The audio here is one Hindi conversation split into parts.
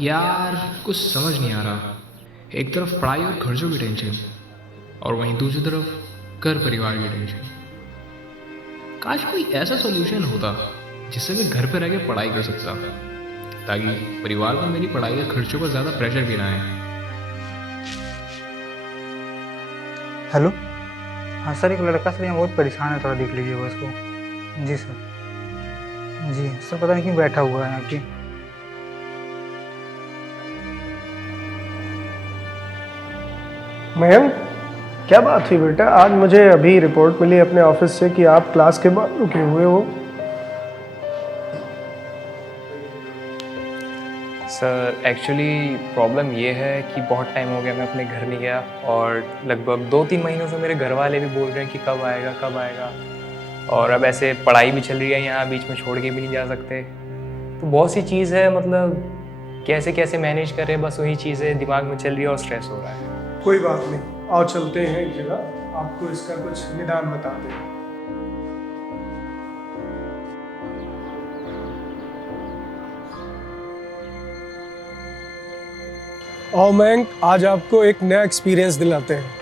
यार कुछ समझ नहीं आ रहा। एक तरफ पढ़ाई और खर्चों की टेंशन और वहीं दूसरी तरफ घर परिवार की टेंशन। काश कोई ऐसा सॉल्यूशन होता जिससे मैं घर पर रह के पढ़ाई कर सकता, ताकि परिवार को मेरी पढ़ाई के खर्चों का ज़्यादा प्रेशर भी ना आए। हेलो। हाँ सर, एक लड़का सर यहाँ बहुत परेशान है, थोड़ा देख लीजिए बस को। जी सर। जी सर, पता नहीं क्यों बैठा हुआ है यहाँ पे। मैम, क्या बात हुई बेटा? आज मुझे अभी रिपोर्ट मिली अपने ऑफिस से कि आप क्लास के बाद रुके हुए हो। सर एक्चुअली प्रॉब्लम ये है कि बहुत टाइम हो गया मैं अपने घर नहीं गया, और लगभग 2-3 महीनों से मेरे घर वाले भी बोल रहे हैं कि कब आएगा कब आएगा। और अब ऐसे पढ़ाई भी चल रही है यहाँ, बीच में छोड़ के भी नहीं जा सकते। तो बहुत सी चीज़ है, मतलब कैसे कैसे मैनेज करें, बस वही चीज़ें दिमाग में चल रही है और स्ट्रेस हो रहा है। कोई बात नहीं, आओ चलते हैं एक जगह, आपको इसका कुछ निदान बताते हैं। आओ मैंक, आज आपको एक नया एक्सपीरियंस दिलाते हैं।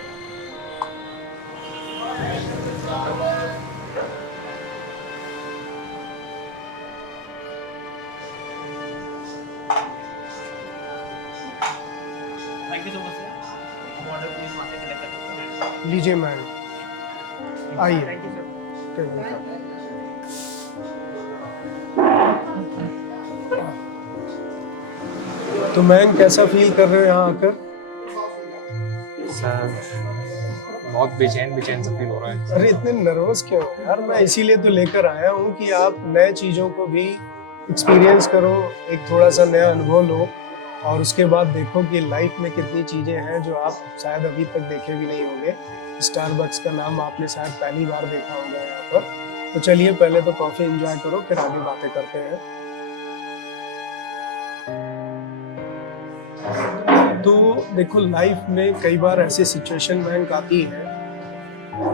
लीजिए मैम, आइए। तो मैम, कैसा फील कर रहे हो यहाँ आकर? सर बहुत बेचैन बेचैन सा फील हो रहा है। अरे इतने नर्वस क्यों हो यार? मैं इसीलिए तो लेकर आया हूँ कि आप नए चीज़ों को भी एक्सपीरियंस करो, एक थोड़ा सा नया अनुभव लो, और उसके बाद देखो कि लाइफ में कितनी चीज़ें हैं जो आप शायद अभी तक देखे भी नहीं होंगे। स्टारबक्स का नाम आपने शायद पहली बार देखा होगा यहाँ पर। तो चलिए, पहले तो कॉफ़ी एंजॉय करो, फिर आगे बातें करते हैं। तो देखो, लाइफ में कई बार ऐसी सिचुएशन बैंक आती है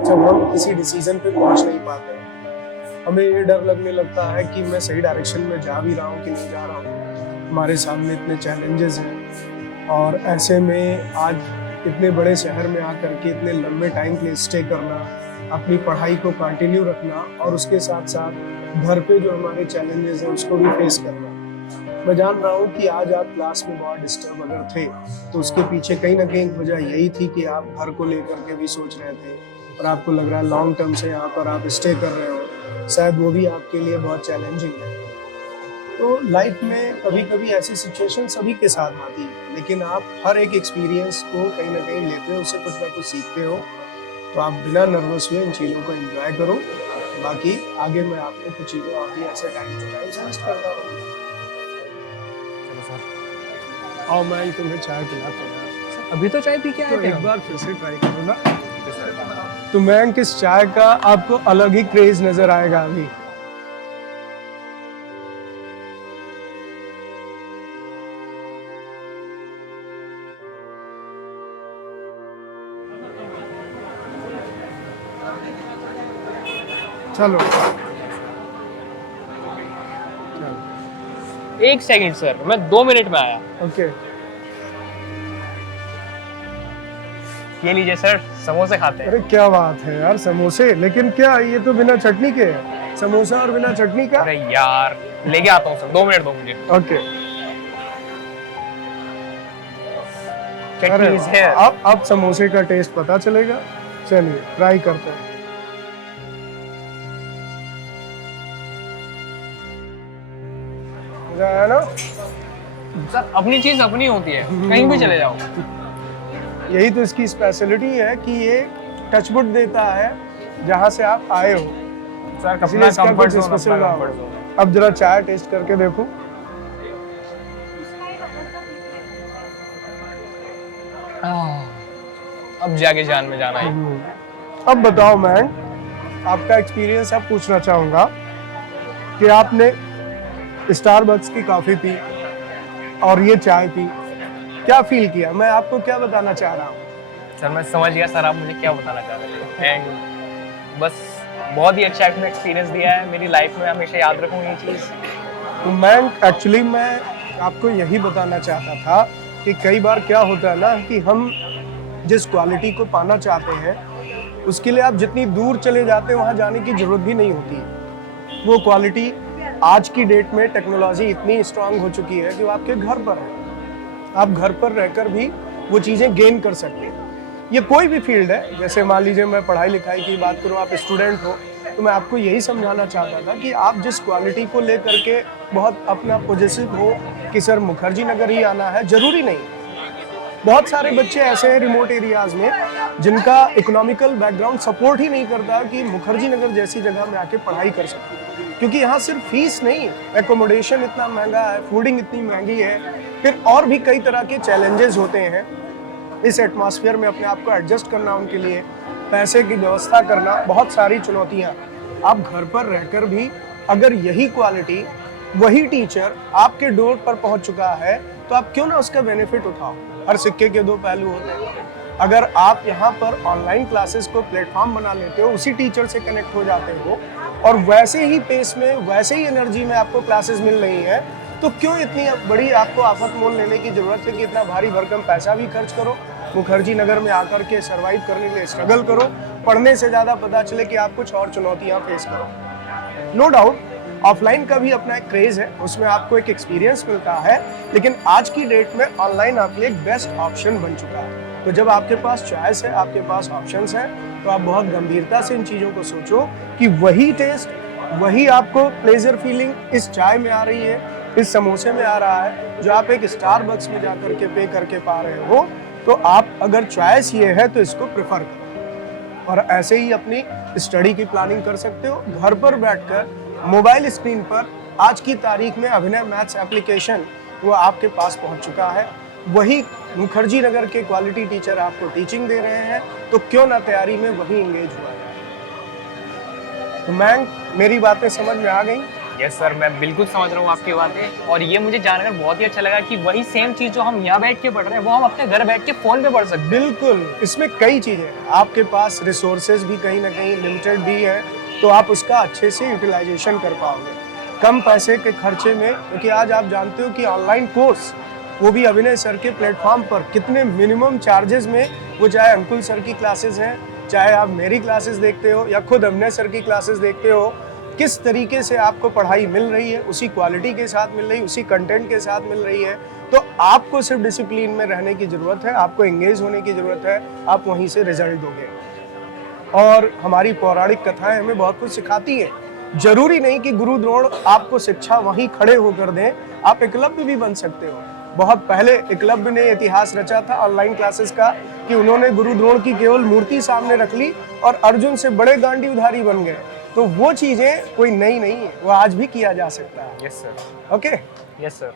जब हम किसी डिसीजन पे पहुंच नहीं पाते हैं। हमें ये डर लगने लगता है कि मैं सही डायरेक्शन में जा भी रहा हूँ कि नहीं जा रहा हूँ। हमारे सामने इतने चैलेंजेस हैं, और ऐसे में आज इतने बड़े शहर में आकर के इतने लंबे टाइम के लिए स्टे करना, अपनी पढ़ाई को कंटिन्यू रखना, और उसके साथ साथ घर पे जो हमारे चैलेंजेस हैं उसको भी फेस करना। मैं जान रहा हूँ कि आज आप क्लास में बहुत डिस्टर्ब अगर थे तो उसके पीछे कहीं ना कहीं वजह यही थी कि आप घर को लेकर के भी सोच रहे थे, और आपको लग रहा है लॉन्ग टर्म से यहाँ पर आप स्टे कर रहे हो, शायद वो भी आपके लिए बहुत चैलेंजिंग है। तो लाइफ में कभी कभी ऐसी सिचुएशन सभी के साथ आती है, लेकिन आप हर एक एक्सपीरियंस को कहीं ना कहीं लेते हो, उससे कुछ ना कुछ सीखते हो। तो आप बिना नर्वस हुए इन चीज़ों को एंजॉय करो। बाकी आगे मैं आपको कुछ चीज़ें और भी ऐसे टाइम टू टाइम सजेस्ट करता रहूँगा। आओ, मैं तुम्हें चाय पिलाता हूँ। अभी तो चाय पी के आए तो थे एक हम। बार फिर से ट्राई करो ना। तो मैं किस चाय का आपको अलग ही क्रेज नजर आएगा अभी। चलो एक सेकंड सर, मैं 2 मिनट में आया। ओके। ये लीजिए सर, समोसे खाते हैं। अरे क्या बात है यार, समोसे! लेकिन क्या ये तो बिना चटनी के है? समोसा और बिना चटनी का? अरे यार, लेके आता हूँ सर, 2 मिनट दो मुझे। ओके। Chutney is here। अब समोसे का टेस्ट पता चलेगा। चलिए ट्राई करते हैं। मजा आया ना? सर अपनी चीज अपनी होती है, कहीं भी चले जाओ। यही तो इसकी स्पेशलिटी है कि ये टचवुड देता है जहाँ से आप आए हो। सर इसलिए अपना इसका कंफर्ट कुछ जोन, स्पेशल अपना रहा कंफर्ट होगा। जोन। अब जरा चाय टेस्ट करके देखो। अब जाके जान में जाना है। अब बताओ, मैं आपका एक्सपीरियंस अब पूछना चाहूँगा कि आपने स्टारबक्स की कॉफ़ी पी और ये चाय पी, क्या फील किया? मैं आपको क्या बताना चाह रहा हूँ? सर मैं समझ गया सर, आप मुझे क्या बताना चाह रहे थे। एंड बस बहुत ही अच्छा एक्सपीरियंस दिया है, मेरी लाइफ में हमेशा याद रखूँ ये चीज़। तो मैं एक्चुअली आपको यही बताना चाहता था कि कई बार क्या होता है ना कि हम जिस क्वालिटी को पाना चाहते हैं उसके लिए आप जितनी दूर चले जाते हैं वहाँ जाने की ज़रूरत भी नहीं होती है। वो क्वालिटी आज की डेट में टेक्नोलॉजी इतनी स्ट्रांग हो चुकी है कि वो आपके घर पर है, आप घर पर रहकर भी वो चीज़ें गेन कर सकते हैं। ये कोई भी फील्ड है, जैसे मान लीजिए मैं पढ़ाई लिखाई की बात करूँ, आप स्टूडेंट हो, तो मैं आपको यही समझाना चाहता था कि आप जिस क्वालिटी को लेकर के बहुत अपना पॉजिटिव हो कि सर मुखर्जी नगर ही आना है, ज़रूरी नहीं। बहुत सारे बच्चे ऐसे हैं रिमोट एरियाज़ में जिनका इकोनॉमिकल बैकग्राउंड सपोर्ट ही नहीं करता कि मुखर्जी नगर जैसी जगह में आके पढ़ाई कर सकते, क्योंकि यहाँ सिर्फ फीस नहीं, एकोमोडेशन इतना महंगा है, फूडिंग इतनी महंगी है, फिर और भी कई तरह के चैलेंजेस होते हैं। इस एटमॉस्फेयर में अपने आप को एडजस्ट करना, उनके लिए पैसे की व्यवस्था करना, बहुत सारी चुनौतियाँ। आप घर पर रहकर भी अगर यही क्वालिटी, वही टीचर आपके डोर पर पहुँच चुका है तो आप क्यों ना उसका बेनिफिट उठाओ। हर सिक्के के दो पहलू होते हैं। अगर आप यहाँ पर ऑनलाइन क्लासेस को प्लेटफॉर्म बना लेते हो, उसी टीचर से कनेक्ट हो जाते हो और वैसे ही पेस में, वैसे ही एनर्जी में आपको क्लासेस मिल रही हैं, तो क्यों इतनी बड़ी आपको आफत मोल लेने की ज़रूरत है कि इतना भारी भरकम पैसा भी खर्च करो, मुखर्जी नगर में आकर के सर्वाइव करने के लिए स्ट्रगल करो। पढ़ने से ज़्यादा पता चले कि आप कुछ और चुनौतियाँ फेस करो। नो डाउट ऑफलाइन का भी अपना एक क्रेज़ है, उसमें आपको एक एक्सपीरियंस मिलता है, लेकिन आज की डेट में ऑनलाइन आपके लिए एक बेस्ट ऑप्शन बन चुका है। तो जब आपके पास चॉइस है, आपके पास ऑप्शंस हैं, तो आप बहुत गंभीरता से इन चीज़ों को सोचो कि वही टेस्ट, वही आपको प्लेजर फीलिंग इस चाय में आ रही है, इस समोसे में आ रहा है, जो आप एक स्टारबक्स में जाकर के पे करके पा रहे हो। तो आप अगर चॉइस ये है तो इसको प्रेफर करो और ऐसे ही अपनी स्टडी की प्लानिंग कर सकते हो घर पर बैठकर मोबाइल स्क्रीन पर। आज की तारीख में अभिनय मैथ्स एप्लीकेशन वो आपके पास पहुंच चुका है, वही मुखर्जी नगर के क्वालिटी टीचर आपको टीचिंग दे रहे हैं, तो क्यों ना तैयारी में वही इंगेज हुआ जाए। तो मैम, मेरी बातें समझ में आ गई? यस सर, मैं बिल्कुल समझ रहा हूँ आपकी बातें, और ये मुझे जानकर बहुत ही अच्छा लगा कि वही सेम चीज़ जो हम यहाँ बैठ के पढ़ रहे हैं वो हम अपने घर बैठ के फ़ोन पे पढ़ सकते हैं। बिल्कुल, इसमें कई चीज़ें हैं। आपके पास रिसोर्सेज भी कहीं ना कहीं लिमिटेड भी है, तो आप उसका अच्छे से यूटिलाइजेशन कर पाओगे कम पैसे के खर्चे में, क्योंकि आज आप जानते हो कि ऑनलाइन कोर्स, वो भी अभिनय सर के प्लेटफॉर्म पर, कितने मिनिमम चार्जेस में, वो चाहे अंकुल सर की क्लासेस हैं, चाहे आप मेरी क्लासेस देखते हो या खुद अभिनय सर की क्लासेस देखते हो, किस तरीके से आपको पढ़ाई मिल रही है, उसी क्वालिटी के साथ मिल रही है, उसी कंटेंट के साथ मिल रही है। तो आपको सिर्फ डिसिप्लिन में रहने की ज़रूरत है, आपको एंगेज होने की ज़रूरत है, आप वहीं से रिजल्ट दोगे। और हमारी पौराणिक कथाएं हमें बहुत कुछ सिखाती हैं। जरूरी नहीं कि गुरु द्रोण आपको शिक्षा वहीं खड़े होकर दें, आप एकलव्य भी बन सकते हो। बहुत पहले एकलव्य ने इतिहास रचा था ऑनलाइन क्लासेस का कि उन्होंने गुरु द्रोण की केवल मूर्ति सामने रख ली और अर्जुन से बड़े गांडी उधारी बन गए। तो वो चीज़ें कोई नई नहीं है, वो आज भी किया जा सकता है। Yes sir. Okay, yes sir.